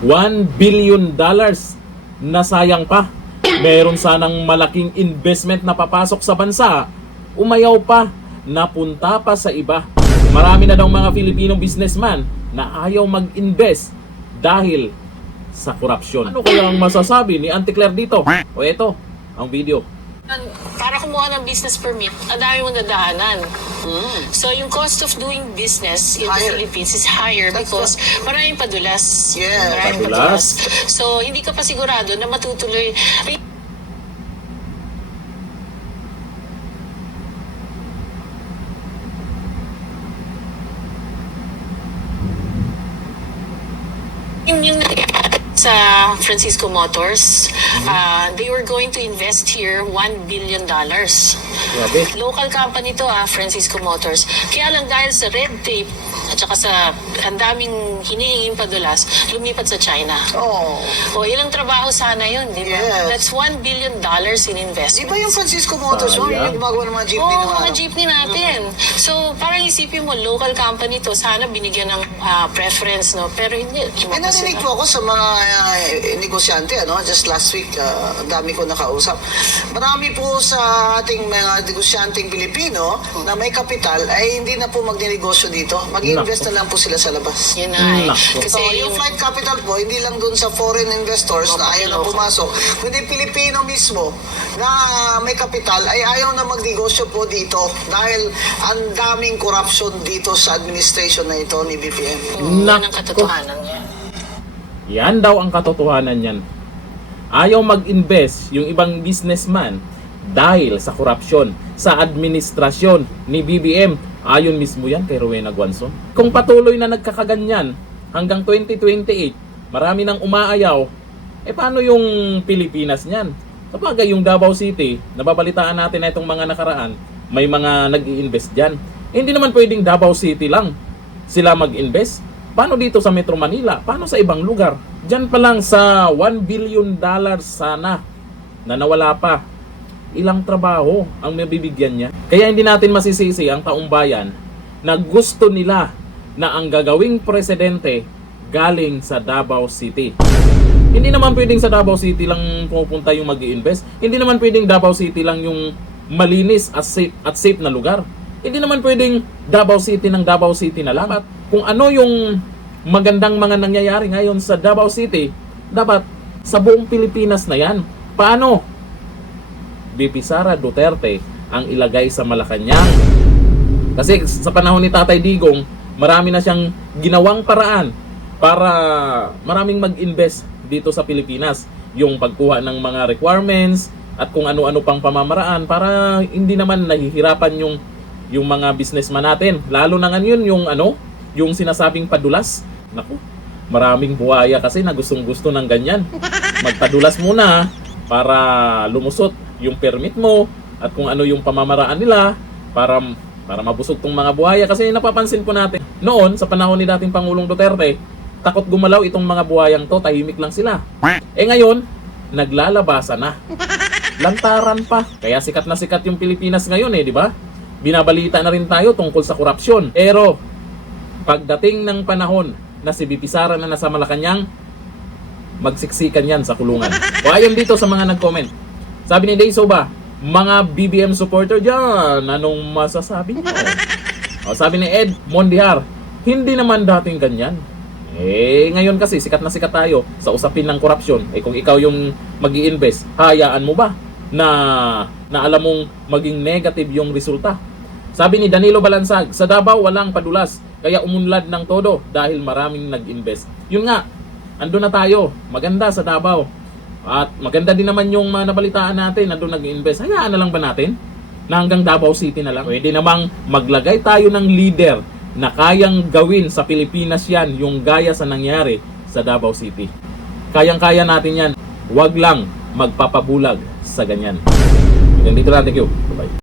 $1 billion na sayang pa. Meron sanang malaking investment na papasok sa bansa, umayaw pa, napunta pa sa iba. Marami na daw mga Filipinong businessman na ayaw mag-invest dahil sa korupsyon. Ano kaya ang masasabi ni Auntie Claire dito? O eto, ang video. Para kumuha ng business permit, ang dami mong dadaanan. So, yung cost of doing business in the Philippines is higher because maraming padulas. Maraming padulas. So, hindi ka pa sigurado na matutuloy. Yung sa Francisco Motors, they were going to invest here $1 billion. Grabe. Local company to, Francisco Motors. Kaya lang dahil sa red tape at saka sa ang daming hinihinging padulas, lumipat sa China. O ilang trabaho sana yun, di ba? That's $1 billion in investment. Di ba yung Francisco Motors, yung gumagawa ng mga jeepney na mga jeepney natin. So, parang isipin mo, local company to, sana binigyan ng preference, no? Pero hindi. Narinig po ako sa mga negosyante, just last week, ang dami ko nakausap. Marami po sa ating mga negosyanteng Pilipino na may kapital ay hindi na po magninegosyo dito. Mag-invest na lang po sila sa labas. Yun na. Kasi yung flight capital po, hindi lang dun sa foreign investors na ayaw na pumasok, kundi Pilipino mismo na may kapital ay ayaw na magnegosyo po dito dahil ang daming corruption dito sa administration na ito ni BPM. Yan ang katotohanan niya. Yan daw ang katotohanan niyan. Ayaw mag-invest yung ibang businessman dahil sa korupsyon, sa administrasyon ni BBM. Ayon mismo yan kay Rowena Guanzon. Kung patuloy na nagkakaganyan hanggang 2028, marami nang umaayaw, paano yung Pilipinas niyan? Sabagay yung Davao City, nababalitaan natin na itong mga nakaraan, may mga nag-i-invest dyan. Hindi naman pwedeng Davao City lang sila mag-invest. Paano dito sa Metro Manila? Paano sa ibang lugar? Diyan pa lang sa $1 billion sana na nawala pa. Ilang trabaho ang mabibigyan niya? Kaya hindi natin masisisi ang taong bayan na gusto nila na ang gagawing presidente galing sa Davao City. Hindi naman pwedeng sa Davao City lang pupunta yung mag-i-invest. Hindi naman pwedeng Davao City lang yung malinis at safe na lugar. Hindi naman pwedeng Davao City ng Davao City na lang. At kung ano yung magandang mga nangyayari ngayon sa Davao City, dapat sa buong Pilipinas na yan. Paano? VP Sara Duterte ang ilagay sa Malacanang. Kasi sa panahon ni Tatay Digong, marami na siyang ginawang paraan para maraming mag-invest dito sa Pilipinas. Yung pagkuha ng mga requirements at kung ano-ano pang pamamaraan para hindi naman nahihirapan yung mga businessman natin. Lalo na ngayon yung sinasabing padulas. Naku, maraming buhaya kasi na gustong-gusto ng ganyan. Magpadulas muna para lumusot yung permit mo at kung ano yung pamamaraan nila para mabusog tong mga buhaya. Kasi napapansin po natin, noon sa panahon ni dating Pangulong Duterte, takot gumalaw itong mga buhayang to, tahimik lang sila. Ngayon, naglalabasan na. Lantaran pa. Kaya sikat na sikat yung Pilipinas ngayon di ba? Binabalita na rin tayo tungkol sa korupsyon. Pero, pagdating ng panahon na si VP Sara na nasa Malacanang, magsiksikan yan sa kulungan. O ayon dito sa mga nag-comment. Sabi ni Dave Soba, mga BBM supporter dyan, anong masasabi niyo? O sabi ni Ed Mondihar, hindi naman dating ganyan. Ngayon kasi sikat na sikat tayo sa usapin ng korupsyon. Kung ikaw yung mag-i-invest, hayaan mo ba na alam mong maging negative yung resulta? Sabi ni Danilo Balansag, sa Davao walang padulas, kaya umunlad ng todo dahil maraming nag-invest. Yun nga, andun na tayo, maganda sa Davao. At maganda din naman yung mga nabalitaan natin, andun nag-invest. Hayaan na lang ba natin na hanggang Davao City na lang? Pwede namang maglagay tayo ng leader na kayang gawin sa Pilipinas yan, yung gaya sa nangyari sa Davao City. Kayang-kaya natin yan. Huwag lang magpapabulag sa ganyan. Hanggang dito lang, thank you. Bye-bye.